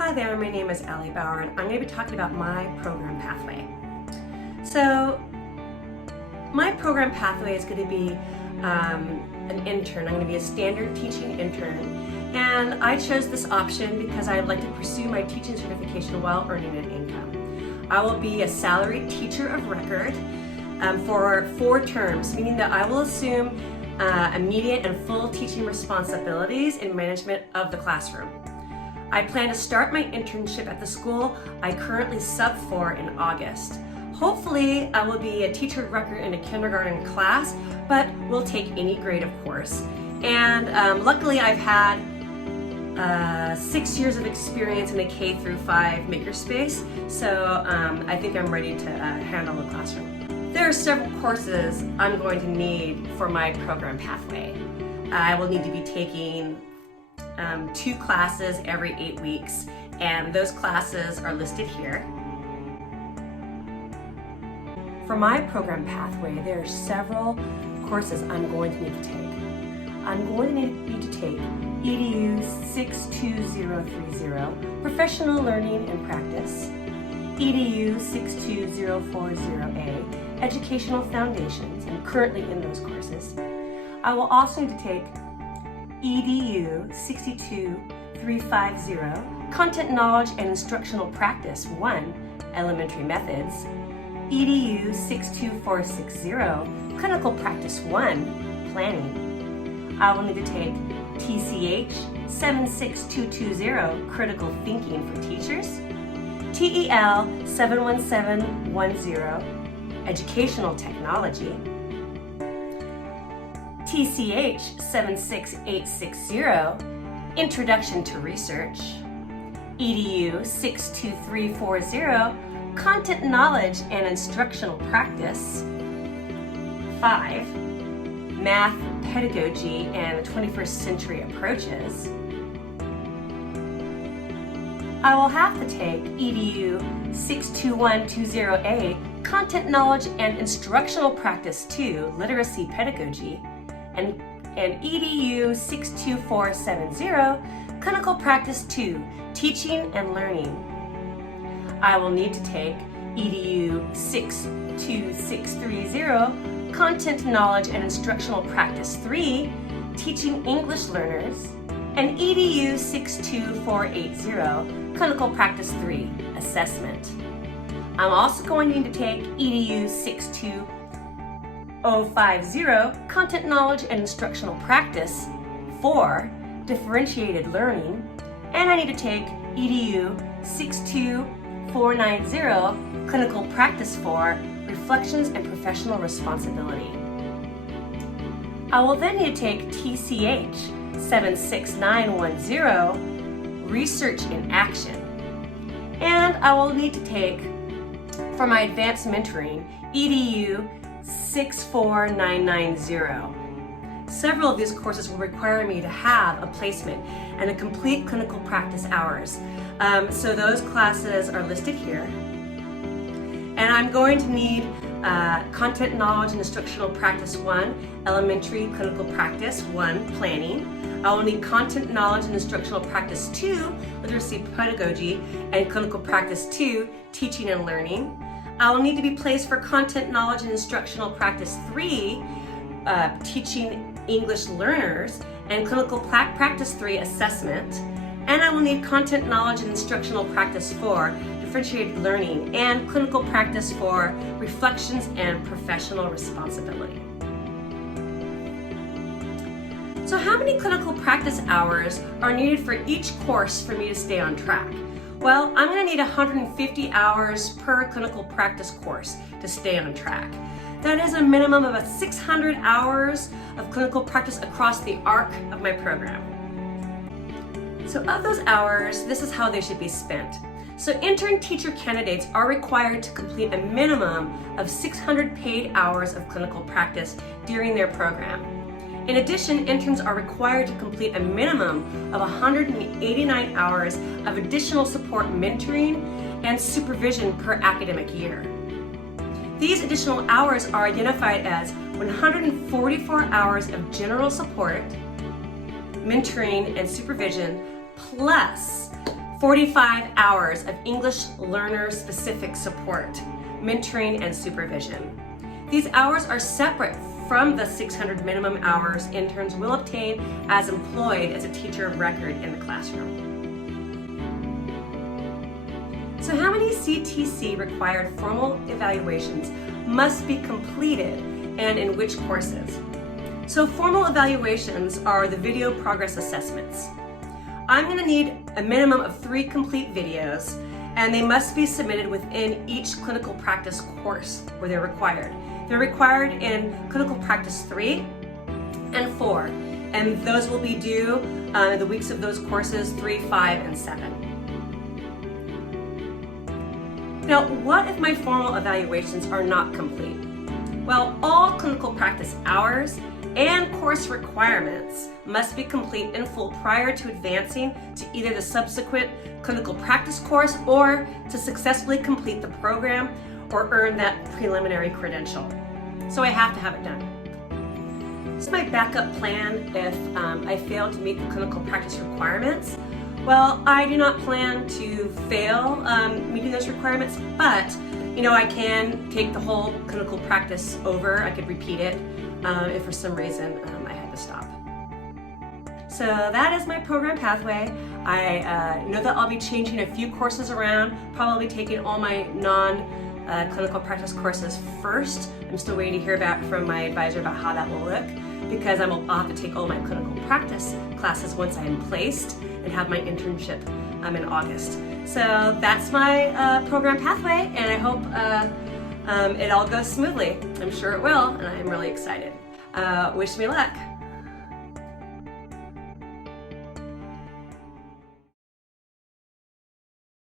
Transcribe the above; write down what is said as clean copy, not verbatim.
Hi there, my name is Allie Bauer and I'm going to be talking about my program pathway. So my program pathway is going to be an intern. I'm going to be a standard teaching intern, and I chose this option because I would like to pursue my teaching certification while earning an income. I will be a salaried teacher of record for 4 terms, meaning that I will assume immediate and full teaching responsibilities in management of the classroom. I plan to start my internship at the school I currently sub for in August. Hopefully, I will be a teacher of record in a kindergarten class, but will take any grade, of course. And luckily, I've had 6 years of experience in a K through 5 makerspace, so I think I'm ready to handle the classroom. There are several courses I'm going to need for my program pathway. I will need to be taking 2 classes every 8 weeks, and those classes are listed here. For my program pathway, there are several courses I'm going to need to take. I'm going to need to take EDU 62030, Professional Learning and Practice, EDU 62040A, Educational Foundations. I'm currently in those courses. I will also need to take EDU 62350, Content Knowledge and Instructional Practice 1, Elementary Methods, EDU 62460, Clinical Practice 1, Planning. I will need to take TCH 76220, Critical Thinking for Teachers, TEL 71710, Educational Technology, TCH 76860, Introduction to Research, EDU 62340, Content Knowledge and Instructional Practice, 5, Math, Pedagogy and 21st Century Approaches. I will have to take EDU 62120A, Content Knowledge and Instructional Practice 2, Literacy Pedagogy, and EDU 62470, Clinical Practice 2, Teaching and Learning. I will need to take EDU 62630, Content Knowledge and Instructional Practice 3, Teaching English Learners, and EDU 62480, Clinical Practice 3, Assessment. I'm also going to need to take EDU 62050, Content Knowledge and Instructional Practice 4, Differentiated Learning, and I need to take EDU 62490, Clinical Practice 4, Reflections and Professional Responsibility. I will then need to take TCH 76910, Research in Action. And I will need to take, for my advanced mentoring, EDU 64990. Several of these courses will require me to have a placement and a complete clinical practice hours. So those classes are listed here. And I'm going to need Content Knowledge and Instructional Practice 1, Elementary Clinical Practice 1, Planning. I will need Content Knowledge and Instructional Practice 2, Literacy Pedagogy, and Clinical Practice 2, Teaching and Learning. I will need to be placed for Content Knowledge and Instructional Practice 3, Teaching English Learners, and Clinical Practice 3, Assessment. And I will need Content Knowledge and Instructional Practice 4, Differentiated Learning, and Clinical Practice 4, Reflections and Professional Responsibility. So how many clinical practice hours are needed for each course for me to stay on track? Well, I'm going to need 150 hours per clinical practice course to stay on track. That is a minimum of 600 hours of clinical practice across the arc of my program. So of those hours, this is how they should be spent. So intern teacher candidates are required to complete a minimum of 600 paid hours of clinical practice during their program. In addition, interns are required to complete a minimum of 189 hours of additional support mentoring and supervision per academic year. These additional hours are identified as 144 hours of general support, mentoring, and supervision, plus 45 hours of English learner-specific support, mentoring, and supervision. These hours are separate from the 600 minimum hours interns will obtain as employed as a teacher of record in the classroom. So how many CTC required formal evaluations must be completed and in which courses? So formal evaluations are the video progress assessments. I'm going to need a minimum of 3 complete videos, and they must be submitted within each clinical practice course where they're required. They're required in clinical practice 3 and 4, and those will be due in the weeks of those courses 3, 5, and 7. Now, what if my formal evaluations are not complete? Well, all clinical practice hours and course requirements must be complete in full prior to advancing to either the subsequent clinical practice course or to successfully complete the program or earn that preliminary credential. So I have to have it done. This is my backup plan if I fail to meet the clinical practice requirements. Well, I do not plan to fail meeting those requirements, but I can take the whole clinical practice over. I could repeat it if for some reason I had to stop. So that is my program pathway. I know that I'll be changing a few courses around, probably taking all my non-clinical practice courses first. I'm still waiting to hear back from my advisor about how that will look, because I'll have to take all my clinical practice classes once I am placed and have my internship in August. So that's my program pathway, and I hope it all goes smoothly. I'm sure it will, and I'm really excited. Wish me luck.